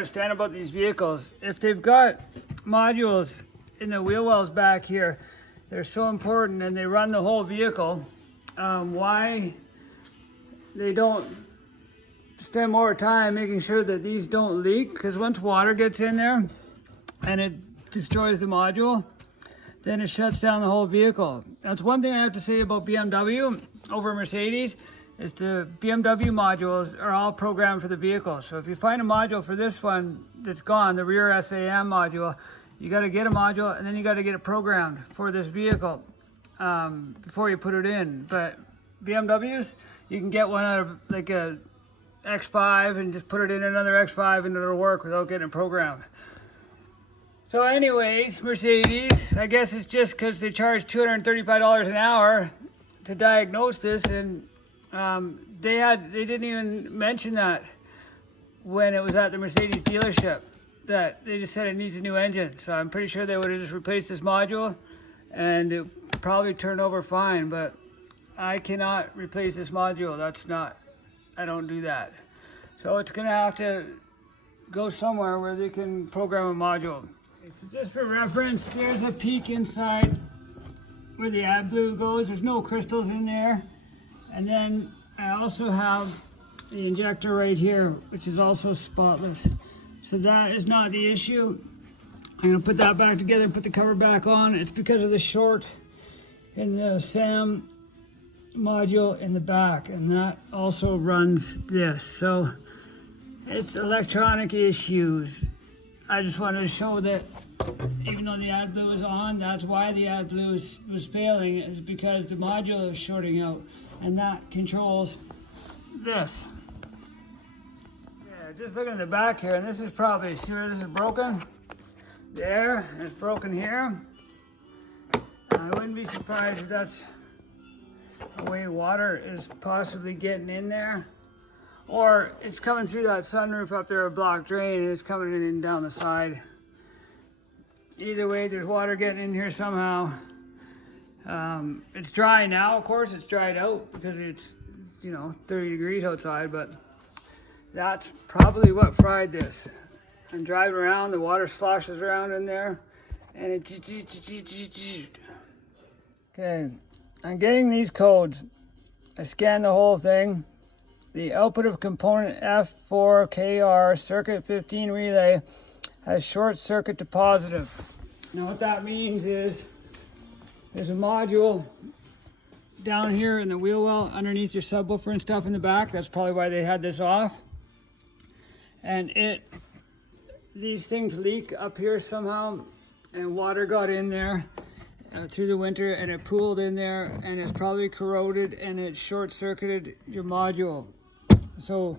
understand about these vehicles. If they've got modules in the wheel wells back here, they're so important and they run the whole vehicle. Why they don't spend more time making sure that these don't leak? Because once water gets in there and it destroys the module, then it shuts down the whole vehicle. That's one thing I have to say about BMW over Mercedes, is the BMW modules are all programmed for the vehicle. So if you find a module for this one that's gone, the rear SAM module, you got to get a module and then you got to get it programmed for this vehicle before you put it in. But BMWs, you can get one out of like a X5 and just put it in another X5 and it'll work without getting it programmed. So anyways, Mercedes, I guess it's just because they charge $235 an hour to diagnose this, and they didn't even mention that when it was at the Mercedes dealership, that they just said it needs a new engine. So I'm pretty sure they would have just replaced this module and it probably turned over fine, but I cannot replace this module. I don't do that. So it's gonna have to go somewhere where they can program a module. Okay, so just for reference, there's a peak inside where the AdBlue goes. There's no crystals in there. And then I also have the injector right here, which is also spotless. So that is not the issue. I'm gonna put that back together and put the cover back on. It's because of the short in the SAM module in the back, and that also runs this. So it's electronic issues. I just wanted to show that even though the AdBlue is on, that's why the AdBlue was failing, is because the module is shorting out, and that controls this. Yeah, just looking at the back here, and this is probably, see where this is broken? There, and it's broken here. I wouldn't be surprised if that's the way water is possibly getting in there. Or it's coming through that sunroof up there, a block drain, and it's coming in down the side. Either way, there's water getting in here somehow. It's dry now, of course, it's dried out because it's, 30 degrees outside, but that's probably what fried this. And driving around, the water sloshes around in there, and it. Okay, I'm getting these codes. I scanned the whole thing. The output of component F4KR circuit 15 relay has short circuit to positive. Now what that means is there's a module down here in the wheel well underneath your subwoofer and stuff in the back. That's probably why they had this off. And these things leak up here somehow, and water got in there through the winter, and it pooled in there, and it's probably corroded, and it short-circuited your module. So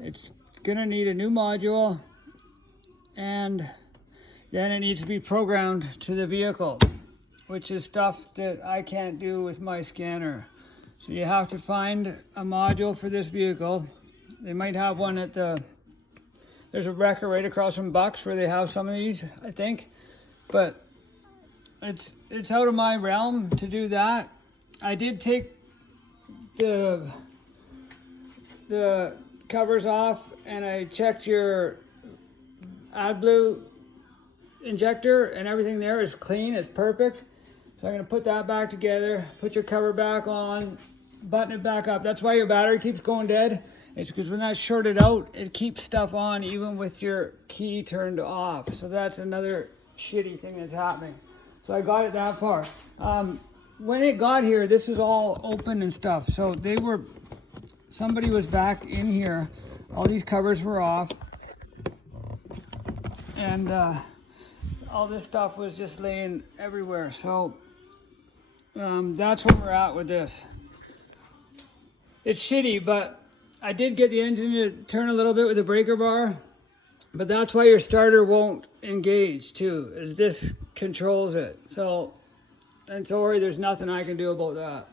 it's gonna need a new module, and then it needs to be programmed to the vehicle, which is stuff that I can't do with my scanner. So you have to find a module for this vehicle. They might have one at there's a wrecker right across from Bucks where they have some of these, I think. But it's out of my realm to do that. I did take the covers off and I checked your AdBlue injector, and everything there is clean, it's perfect. So I'm gonna put that back together, put your cover back on, button it back up. That's why your battery keeps going dead. It's because when that's shorted out, it keeps stuff on even with your key turned off. So that's another shitty thing that's happening. So I got it that far. When it got here, this is all open and stuff. So somebody was back in here. All these covers were off. And all this stuff was just laying everywhere. So that's where we're at with this. It's shitty, but I did get the engine to turn a little bit with the breaker bar, but that's why your starter won't engage too, is this controls it. So, and sorry, there's nothing I can do about that.